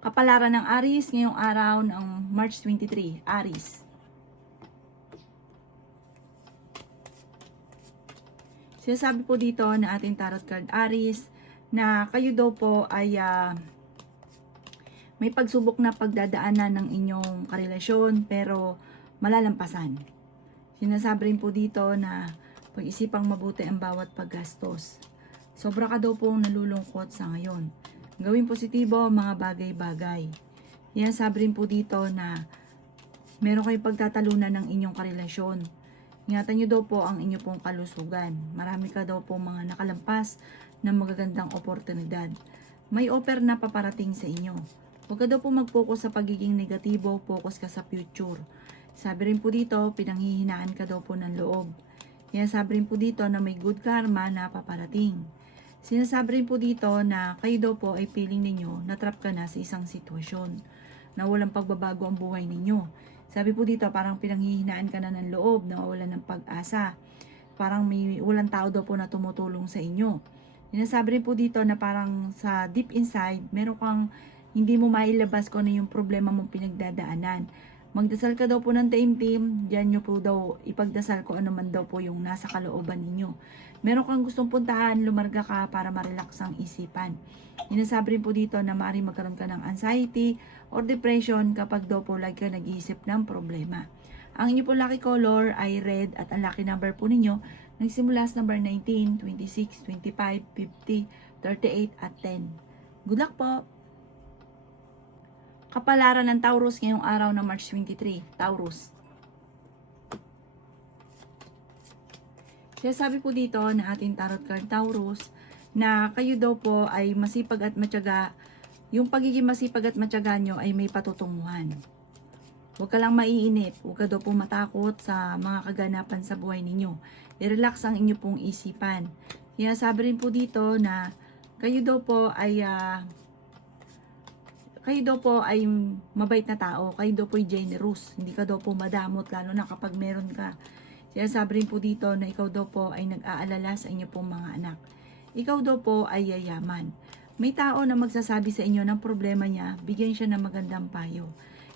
Kapalaran ng Aries ngayong araw ng March 23, Aries. Sinasabi po dito na ating tarot card Aries na kayo daw po ay may pagsubok na pagdadaanan ng inyong karelasyon pero malalampasan. Sinasabi rin po dito na pag-isipang mabuti ang bawat paggastos. Sobra ka daw pong nalulungkot sa ngayon. Gawin positibo ang mga bagay-bagay. Sinasabi rin po dito na meron kayong pagtatalunan ng inyong karelasyon. Ingatan nyo daw po ang inyong pong kalusugan. Marami ka daw po mga nakalampas na magagandang oportunidad. May offer na paparating sa inyo. Huwag ka daw po mag-focus sa pagiging negatibo, focus ka sa future. Sabi rin po dito, pinanghihinaan ka daw po ng loob. Sinasabi rin po dito na may good karma na paparating. Sinasabi rin po dito na kayo daw po ay feeling ninyo na trap ka na sa isang sitwasyon na walang pagbabago ang buhay ninyo. Sabi po dito parang pinanghihinaan ka na ng loob, nawawalan ng pag-asa. Parang may walang tao daw po na tumutulong sa inyo. Sinasabi rin po dito na parang sa deep inside, meron kang hindi mo mailabas kung ano yung problema mong pinagdadaanan. Magdasal ka daw po ng taimtim, diyan nyo po daw ipagdasal ko ano man daw po yung nasa kalooban ninyo. Meron kang gustong puntahan, lumarga ka para ma-relax ang isipan. Sinasabi rin po dito na maaaring magkaroon ka ng anxiety or depression kapag daw po lagi ka nag-iisip ng problema. Ang inyo po lucky color ay red at ang lucky number po ninyo nagsimula sa number 19, 26, 25, 50, 38 at 10. Good luck po! Kapalaran ng Taurus ngayong araw ng March 23. Taurus. Sabi po dito na ating tarot card Taurus na kayo daw po ay masipag at matyaga. Yung pagiging masipag at matyaga nyo ay may patutunguhan. Huwag ka lang maiinip. Huwag ka daw po matakot sa mga kaganapan sa buhay ninyo. I-relax ang inyo pong isipan. Sabi rin po dito na kayo daw po ay mabait na tao. Kayo daw po ay generous. Hindi ka daw po madamot lalo na kapag meron ka. Sinasabi rin po dito na ikaw daw po ay nag-aalala sa inyo pong mga anak. Ikaw daw po ay yayaman. May tao na magsasabi sa inyo ng problema niya, bigyan siya ng magandang payo.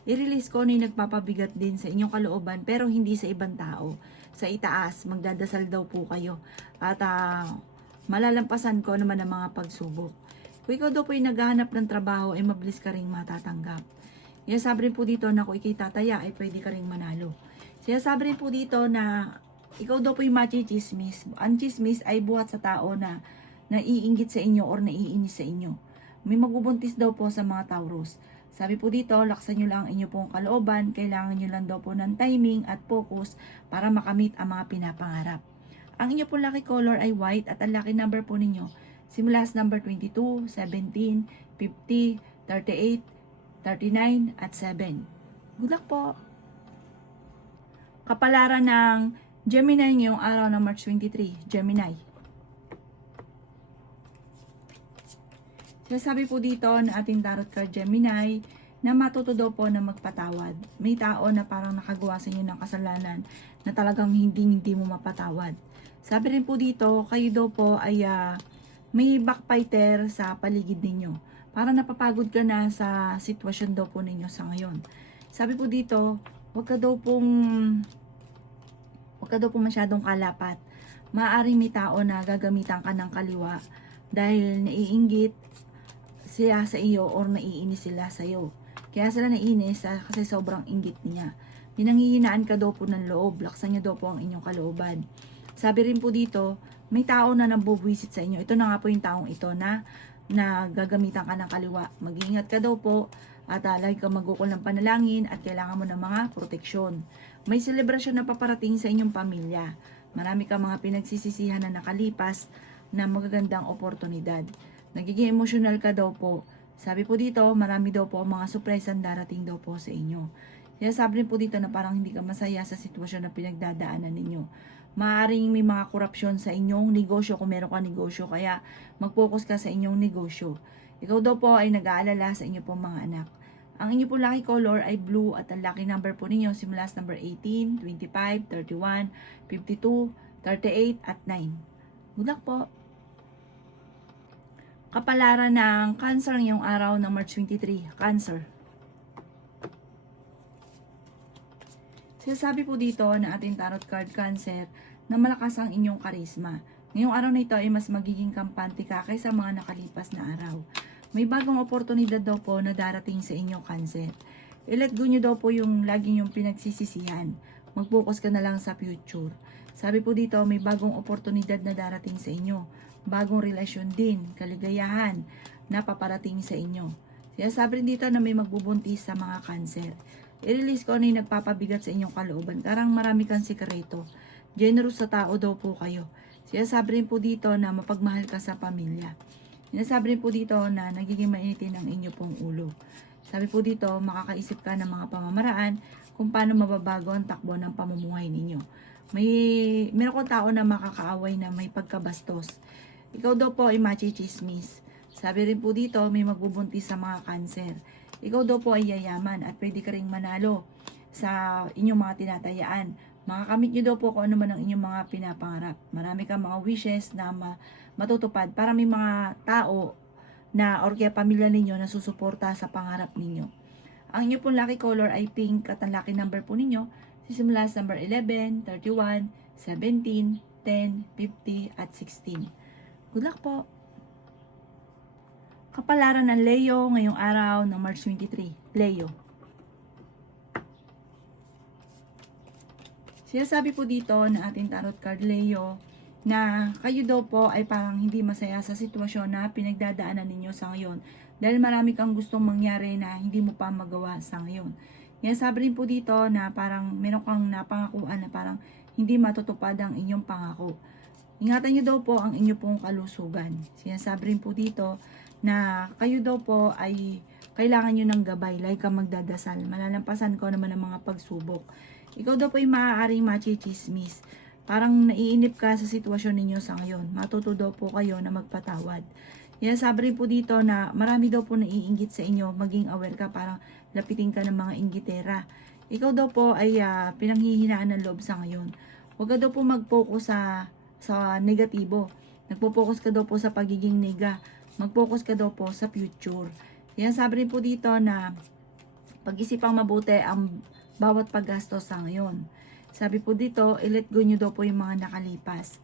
I-release ko na yung nagpapabigat din sa inyong kalooban pero hindi sa ibang tao. Sa itaas, magdadasal daw po kayo. At malalampasan ko naman ang mga pagsubok. Kung ikaw daw po ay naghahanap ng trabaho, ay mabilis ka rin matatanggap. Sabi rin po dito na kung ikay tataya, ay pwede ka rin manalo. Sabi rin po dito na ikaw daw po ay machichismis. Ang chismis ay buhat sa tao na naiinggit sa inyo or naiinis sa inyo. May magbubuntis daw po sa mga Taurus. Sabi po dito, laksan nyo lang ang inyo pong kalooban. Kailangan nyo lang daw po ng timing at focus para makamit ang mga pinapangarap. Ang inyo pong lucky color ay white at ang lucky number po ninyo simula sa number 22, 17, 50, 38, 39, at 7. Good luck po! Kapalaran ng Gemini ngayong araw ng March 23. Gemini. Sabi po dito na ating tarot card Gemini na matuto daw po na magpatawad. May tao na parang nakagawa sa inyo ng kasalanan na talagang hindi mo mapatawad. Sabi rin po dito, kayo daw po ay may backfighter sa paligid ninyo. Parang napapagod ka na sa sitwasyon daw po ninyo sa ngayon. Sabi po dito, huwag ka daw pong masyadong kalapat. Maaaring may tao na gagamitan ka ng kaliwa dahil naiinggit siya sa iyo or naiinis sila sa iyo. Kaya sila naiinis kasi sobrang inggit niya. Pinanghihinaan ka daw po ng loob. Laksan niyo daw po ang inyong kalooban. Sabi rin po dito, may tao na nambubwisit sa inyo. Ito na nga po yung taong ito na gagamitan ka ng kaliwa. Mag-iingat ka daw po at lagi ka magukol ng panalangin at kailangan mo ng mga proteksyon. May selebrasyon na paparating sa inyong pamilya. Marami ka mga pinagsisisihan na nakalipas na magagandang oportunidad. Nagiging emosyonal ka daw po. Sabi po dito, marami daw po mga surprise ang darating daw po sa inyo. Sabi rin po dito na parang hindi ka masaya sa sitwasyon na pinagdadaanan ninyo. Maaaring may mga korupsyon sa inyong negosyo kung meron ka negosyo, kaya mag-focus ka sa inyong negosyo. Ikaw daw po ay nag-aalala sa inyo pong mga anak. Ang inyo po lucky color ay blue at ang lucky number po ninyo simula sa number 18, 25, 31, 52, 38 at 9. Good luck po! Kapalaran ng Cancer ngayong araw ng March 23. Cancer. Sinasabi po dito na ating tarot card Cancer na malakas ang inyong karisma. Ngayong araw na ito ay mas magiging kampante ka kaysa mga nakalipas na araw. May bagong oportunidad daw po na darating sa inyo Cancer. I-let go nyo daw po yung lagi yung pinagsisisihan. Mag-focus ka na lang sa future. Sabi po dito may bagong oportunidad na darating sa inyo. Bagong relasyon din, kaligayahan na paparating sa inyo. Sinasabi rin dito na may magbubuntis sa mga Cancer. I-release ko ano yung nagpapabigat sa inyong kalooban. Karang marami kang sikreto. Generous sa tao daw po kayo. Sinasabi rin po dito na mapagmahal ka sa pamilya. Sinasabi rin po dito na nagiging mainitin ang inyo pong ulo. Sabi po dito, makakaisip ka ng mga pamamaraan kung paano mababago ang takbo ng pamumuhay ninyo. Meron kong tao na makakaaway na may pagkabastos. Ikaw daw po ay machichismis. Sabi rin po dito, may magbubuntis sa mga Cancer. Ikaw daw po ay yayaman at pwede ka ring manalo sa inyong mga tinatayaan. Makakamit nyo daw po kung ano man ang inyong mga pinapangarap. Marami kang mga wishes na matutupad para may mga tao na or kaya pamilya ninyo na susuporta sa pangarap ninyo. Ang inyo pong lucky color ay pink at ang lucky number po ninyo sisimula sa number 11, 31, 17, 10, 50 at 16. Good luck po! Kapalaran ng Leo ngayong araw ng March 23. Leo. Sinasabi po dito na ating tarot card Leo na kayo daw po ay parang hindi masaya sa sitwasyon na pinagdadaanan ninyo sa ngayon dahil marami kang gustong mangyari na hindi mo pa magawa sa ngayon. Sinasabi rin po dito na parang meron kang napangakuan na parang hindi matutupad ang inyong pangako. Ingatan nyo daw po ang inyo pong kalusugan. Sinasabi rin po dito na kayo daw po ay kailangan nyo ng gabay, like ka magdadasal. Malalampasan ko naman ang mga pagsubok. Ikaw daw po ay maaaring machichismis. Parang naiinip ka sa sitwasyon ninyo sa ngayon. Matuto daw po kayo na magpatawad. Sinasabi rin po dito na marami daw po naiinggit sa inyo. Maging aware ka, parang lapitin ka ng mga inggitera. Ikaw daw po ay pinanghihinaan ng loob sa ngayon. Huwag ka daw po mag-focus sa negatibo. Nagpo-focus ka daw po sa pagiging nega. Mag-focus ka daw po sa future. Sinasabi rin po dito na pag-isipang mabuti ang bawat paggastos sa ngayon. Sabi po dito, i-let go nyo daw po yung mga nakalipas.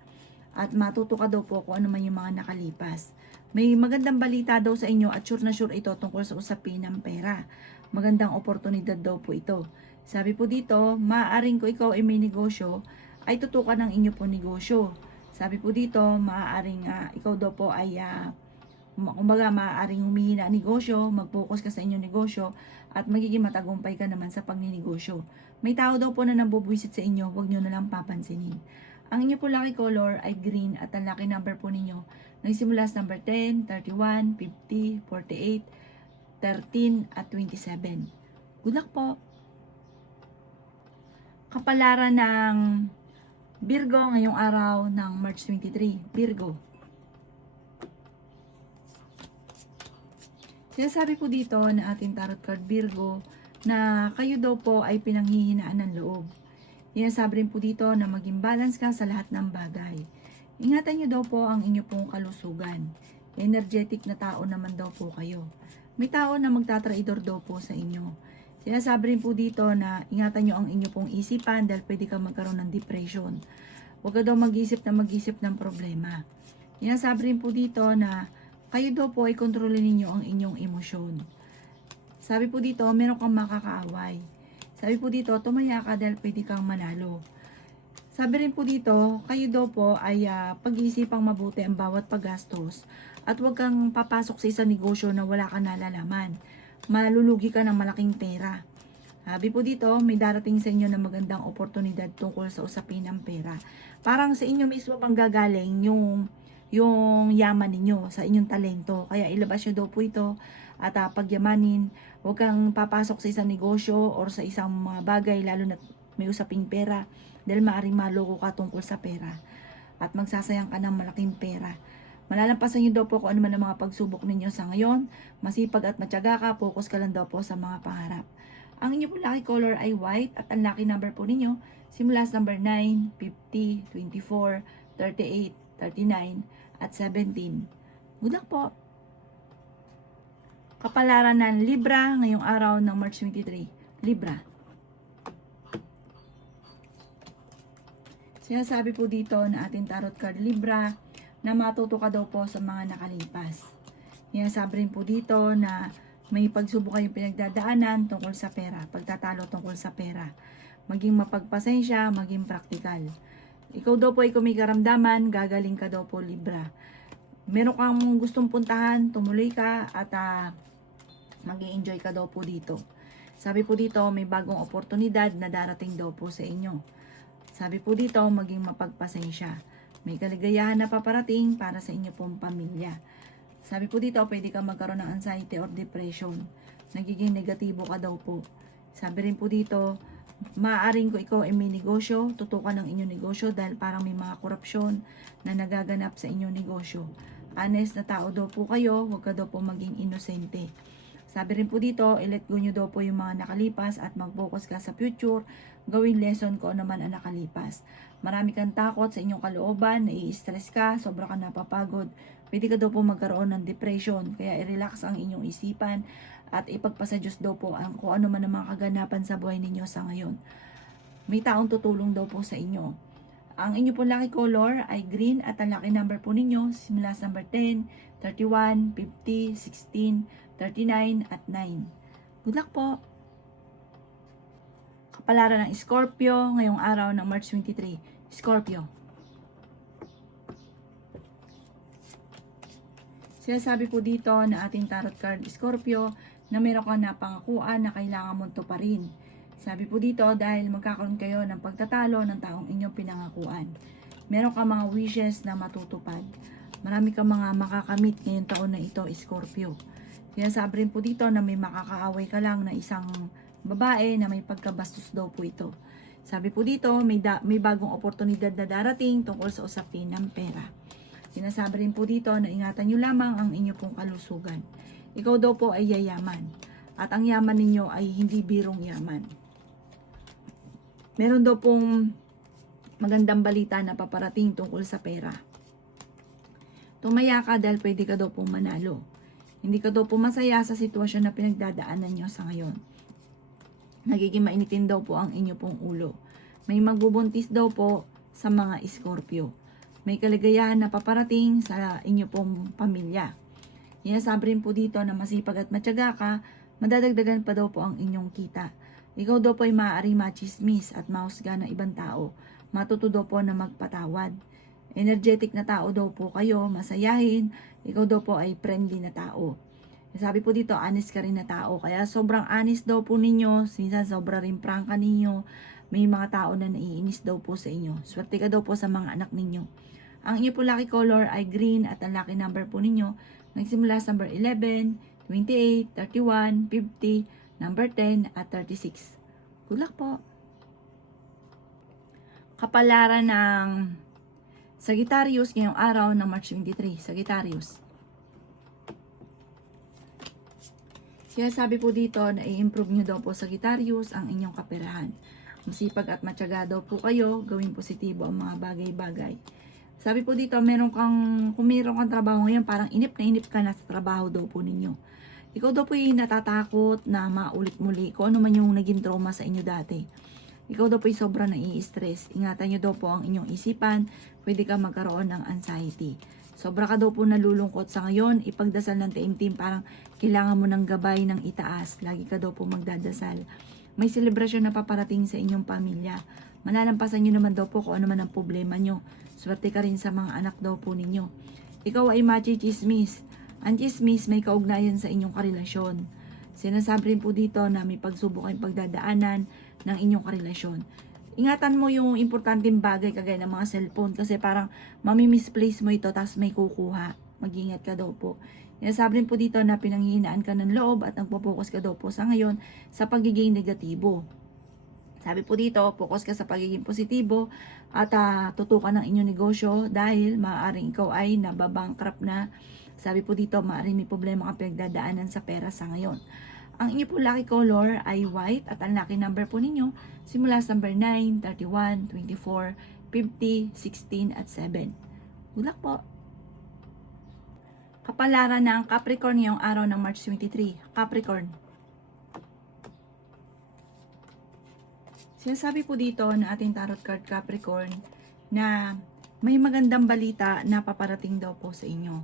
At matuto ka daw po kung ano man yung mga nakalipas. May magandang balita daw sa inyo at sure na sure ito tungkol sa usapin ng pera. Magandang oportunidad daw po ito. Sabi po dito, maaaring ko ikaw ay may negosyo, ay tutukan ng inyo po negosyo. Sabi po dito, maaaring ikaw daw po ay kumbaga maaaring humihina ang negosyo, mag-focus ka sa inyong negosyo at magiging matagumpay ka naman sa pagninegosyo. May tao daw po na nabubwisit sa inyo, huwag nyo na lang papansinin. Ang inyo po lucky color ay green at ang lucky number po ninyo nagsimula sa number 10, 31, 50, 48, 13 at 27. Good luck po! Kapalaran ng Virgo ngayong araw ng March 23. Virgo. Sinasabi po dito na ating tarot card Virgo na kayo daw po ay pinanghihinaan ng loob. Sinasabi rin po dito na maging balance ka sa lahat ng bagay. Ingatan nyo daw po ang inyo pong kalusugan. Energetic na tao naman daw po kayo. May tao na magtatraidor daw po sa inyo. Sinasabi rin po dito na ingatan nyo ang inyo pong isipan dahil pwede ka magkaroon ng depression. Huwag ka daw mag-isip ng problema. Sinasabi rin po dito na kayo daw po ay kontrolin ninyo ang inyong emosyon. Sabi po dito, meron kang makakaaway. Sabi po dito, tumaya ka dahil pwede kang manalo. Sabi rin po dito, kayo daw po ay pag-iisipang mabuti ang bawat paggastos at huwag kang papasok sa isang negosyo na wala kang nalalaman. Malulugi ka ng malaking pera. Sabi po dito, may darating sa inyo na magandang oportunidad tungkol sa usapin ng pera. Parang sa inyo mismo panggagaling yung yaman ninyo, sa inyong talento. Kaya ilabas nyo daw po ito at pagyamanin. Huwag kang papasok sa isang negosyo or sa isang mga bagay lalo na may usaping pera dahil maaaring maloko ka tungkol sa pera at magsasayang ka ng malaking pera. Malalampasan nyo daw po kung ano man ang mga pagsubok ninyo sa ngayon. Masipag at matyaga ka, focus ka lang daw po sa mga pangarap. Ang inyo po lucky color ay white at ang lucky number po ninyo simula sa number 9, 50, 24, 38, 39 at 17. Good luck po! Kapalaran ng Libra ngayong araw ng March 23. Libra. Sinasabi po dito na ating tarot card Libra na matuto ka daw po sa mga nakalipas. Sinasabi rin po dito na may pagsubok kayong pinagdadaanan tungkol sa pera, pagtatalo tungkol sa pera. Maging mapagpasensya, maging praktikal. Ikaw daw po ay kung may karamdaman, gagaling ka daw po Libra. Meron kang gustong puntahan, tumuloy ka at mag-i-enjoy ka daw po dito. Sabi po dito, may bagong oportunidad na darating daw po sa inyo. Sabi po dito, maging mapagpasensya. May kaligayahan na paparating para sa inyo pong pamilya. Sabi po dito, pwede ka magkaroon ng anxiety or depression. Nagiging negatibo ka daw po. Sabi rin po dito, maaaring ko ikaw ay may negosyo, tutukan ng inyong negosyo dahil parang may mga korupsyon na nagaganap sa inyong negosyo. Honest na tao daw po kayo, huwag ka daw po maging inosente. Sabi rin po dito, i-let go nyo daw po yung mga nakalipas at mag-focus ka sa future, gawin lesson ko naman ang nakalipas. Marami kang takot sa inyong kalooban, nai-stress ka, sobra ka napapagod, pwede ka daw po magkaroon ng depression, kaya i-relax ang inyong isipan at ipagpasa Diyos daw po ang kung ano man ang mga kaganapan sa buhay ninyo sa ngayon. May taong tutulong daw po sa inyo. Ang inyo po lucky color ay green at ang lucky number po ninyo simula sa number 10, 31, 50, 16, 39 at 9. Good luck po! Kapalaran ng Scorpio ngayong araw ng March 23. Scorpio. Sinasabi po dito na ating tarot card Scorpio na meron kang napangakuan na kailangan mong tuparin. Sabi po dito dahil magkakaroon kayo ng pagtatalo ng taong inyong pinangakuan. Meron kang mga wishes na matutupad. Marami kang mga makakamit ngayong taon na ito, Scorpio. Sinasabi rin po dito na may makakaaway ka lang na isang babae na may pagkabastos daw po ito. Sabi po dito, may bagong oportunidad na darating tungkol sa usapin ng pera. Sinasabi rin po dito na ingatan nyo lamang ang inyo pong kalusugan. Ikaw daw po ay yayaman. At ang yaman ninyo ay hindi birong yaman. Meron daw pong magandang balita na paparating tungkol sa pera. Tumaya ka dahil pwede ka daw pong manalo. Hindi ka daw po masaya sa sitwasyon na pinagdadaanan nyo sa ngayon. Nagiging mainitin daw po ang inyo pong ulo. May magbubuntis daw po sa mga Scorpio. May kaligayahan na paparating sa inyo pong pamilya. Sinasabi rin po dito na masipag at matyaga ka, madadagdagan pa daw po ang inyong kita. Ikaw daw po ay maaaring machismis at mahusga ng ibang tao. Matuto daw po na magpatawad. Energetic na tao daw po kayo, masayahin. Ikaw daw po ay friendly na tao. Sabi po dito, honest ka rin na tao. Kaya sobrang honest daw po ninyo. Minsan sobra rin prangka ninyo. May mga tao na naiinis daw po sa inyo. Swerte ka daw po sa mga anak ninyo. Ang inyo po lucky color ay green at ang lucky number po ninyo nagsimula sa number 11, 28, 31, 50, number 10 at 36. Good luck po! Kapalaran ng Sagittarius ngayong araw ng March 23. Sagittarius. Sabi po dito na i-improve nyo daw po Sagittarius ang inyong kaperahan. Masipag at matyaga daw po kayo, gawing positibo ang mga bagay-bagay. Sabi po dito, kung meron kang trabaho ngayon, parang inip na inip ka na sa trabaho daw po ninyo. Ikaw daw po yung natatakot na maulit muli kung ano man yung naging trauma sa inyo dati. Ikaw daw po yung sobrang nai-stress. Ingatan nyo daw po ang inyong isipan, pwede ka magkaroon ng anxiety. Sobra ka daw po nalulungkot sa ngayon, ipagdasal ng taimtim, parang kailangan mo ng gabay ng itaas. Lagi ka daw po magdadasal. May selebrasyon na paparating sa inyong pamilya. Malalampasan nyo naman daw po kung ano man ang problema nyo. Swerte ka rin sa mga anak daw po ninyo. Ikaw ay machismis. Ang chismis may kaugnayan sa inyong karelasyon. Sinasabi rin po dito na may pagsubok kayong pagdadaanan ng inyong karelasyon. Ingatan mo yung importanteng bagay kagaya ng mga cellphone kasi parang mami-misplace mo ito tapos may kukuha. Mag-ingat ka daw po. Sinasabi rin po dito na pinanghihinaan ka ng loob at nagpo-focus ka daw po sa ngayon sa pagiging negatibo. Sabi po dito, focus ka sa pagiging positibo at tutukan ng inyong negosyo dahil maaaring ikaw ay nababankrupt na. Sabi po dito, maaaring may problema kang pinagdadaanan sa pera sa ngayon. Ang inyo po lucky color ay white at ang lucky number po ninyo simula sa number 9, 31, 24, 50, 16 at 7. Good luck po! Kapalaran ng Capricorn ngayong araw ng March 23. Capricorn. Sinasabi po dito na ating tarot card Capricorn na may magandang balita na paparating daw po sa inyo.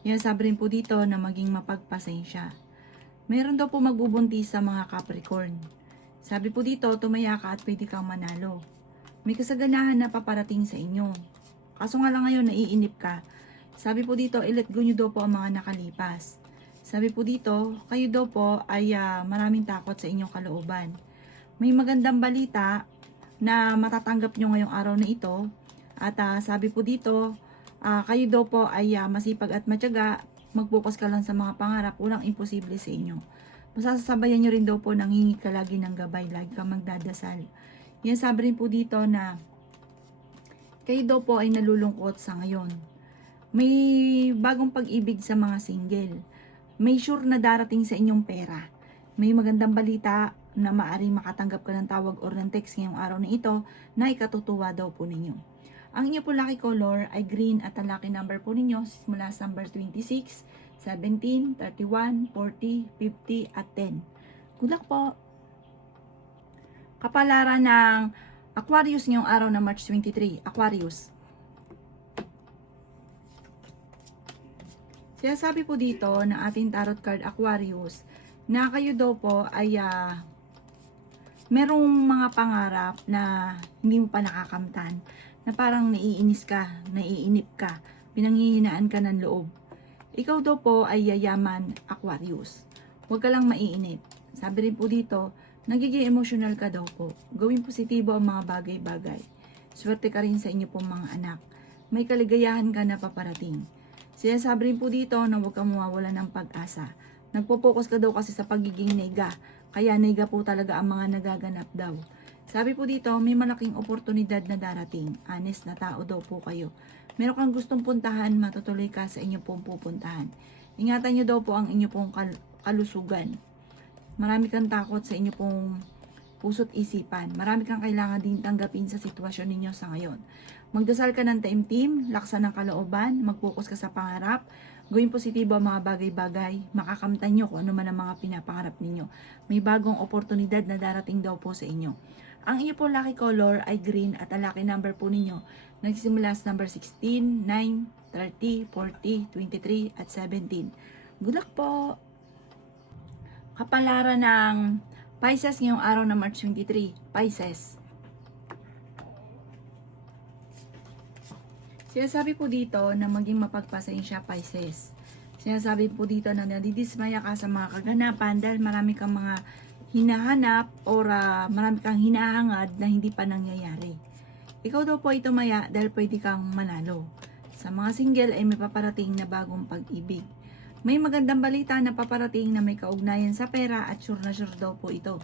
Sinasabi rin po dito na maging mapagpasensya. Meron daw po magbubuntis sa mga Capricorn. Sabi po dito, tumaya ka at pwede kang manalo. May kasaganahan na paparating sa inyo. Kaso nga lang ngayon, naiinip ka. Sabi po dito, i-let go nyo daw po ang mga nakalipas. Sabi po dito, kayo daw po ay maraming takot sa inyong kalooban. May magandang balita na matatanggap nyo ngayong araw na ito. At sabi po dito, kayo daw po ay masipag at matyaga, mag-focus ka lang sa mga pangarap, walang imposible sa inyo. Masasabayan nyo rin daw po, nangingi ka lagi ng gabay, lagi ka magdadasal. Yan sabi rin po dito na kayo daw po ay nalulungkot sa ngayon. May bagong pag-ibig sa mga single. May sure na darating sa inyong pera. May magandang balita na maaring makatanggap ka ng tawag or ng text ngayong araw na ito na ikatutuwa daw po ninyo. Ang inyo po lucky color ay green at ang lucky number po ninyo mula sa number 26, 17, 31, 40, 50 at 10. Good luck po! Kapalaran ng Aquarius ngayong araw na March 23. Aquarius. Sinasabi po dito na ating tarot card Aquarius na kayo daw po ay merong mga pangarap na hindi mo pa nakakamtan, na parang naiinis ka, naiinip ka, pinanghihinaan ka ng loob. Ikaw daw po ay yayaman, Aquarius. Huwag ka lang maiinip. Sabi rin po dito, nagiging emotional ka daw po. Gawing positibo ang mga bagay-bagay. Swerte ka rin sa inyo pong mga anak. May kaligayahan ka na paparating. Sinasabi rin po dito na huwag kang mawawala ng pag-asa. Nagpo-focus ka daw kasi sa pagiging nega. Kaya nega po talaga ang mga nagaganap daw. Sabi po dito, may malaking oportunidad na darating. Honest na tao daw po kayo. Meron kang gustong puntahan, matutuloy ka sa inyo pong pupuntahan. Ingatan nyo daw po ang inyo pong kalusugan. Marami kang takot sa inyo pong puso't isipan. Marami kang kailangan din tanggapin sa sitwasyon ninyo sa ngayon. Magdasal ka ng taimtim, laksan ng kalooban, mag-focus ka sa pangarap, gawin positibo ang mga bagay-bagay, makakamtan nyo kung ano man ang mga pinapangarap ninyo. May bagong oportunidad na darating daw po sa inyo. Ang inyo po lucky color ay green at ang lucky number po ninyo nagsisimula sa number 16, 9, 30, 40, 23 at 17. Good luck po! Kapalaran ng Pisces ngayong araw na March 23. Pisces. Sinasabi po dito na maging mapagpasensya, Pisces. Sinasabi po dito na nadidismaya ka sa mga kaganapan dahil marami kang mga hinahanap or marami kang hinahangad na hindi pa nangyayari. Ikaw daw po ay tumaya dahil pwede kang manalo. Sa mga single ay may paparating na bagong pag-ibig. May magandang balita na paparating na may kaugnayan sa pera at sure na sure daw po ito.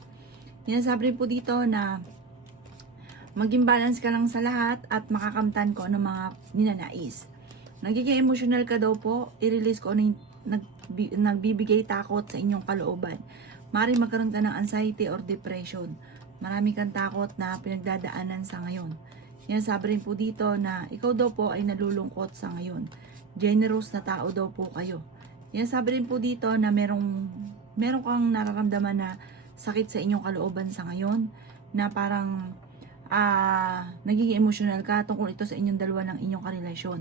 Sinasabi po dito na maging balance ka lang sa lahat at makakamtan ko ng mga ninanais. Nagiging emotional ka daw po, i-release ko ano yung nagbibigay takot sa inyong kalooban. Maaaring magkaroon ka ng anxiety or depression. Marami kang takot na pinagdadaanan sa ngayon. Sinasabi rin po dito na ikaw daw po ay nalulungkot sa ngayon. Generous na tao daw po kayo. Yan sabi rin po dito na meron kang nararamdaman na sakit sa inyong kalooban sa ngayon, na parang nagiging emotional ka tungkol ito sa inyong dalawa ng inyong karelasyon.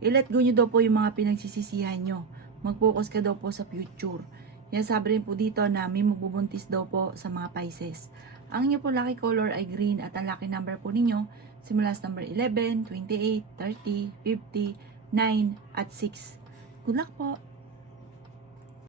I-let go nyo daw po yung mga pinagsisisihan nyo. Mag-focus ka daw po sa future. Yan sabi rin po dito na may magbubuntis daw po sa mga Pisces. Ang inyo po lucky color ay green at ang lucky number po ninyo simula sa number 11, 28, 30, 50, 9 at 6. Good luck po!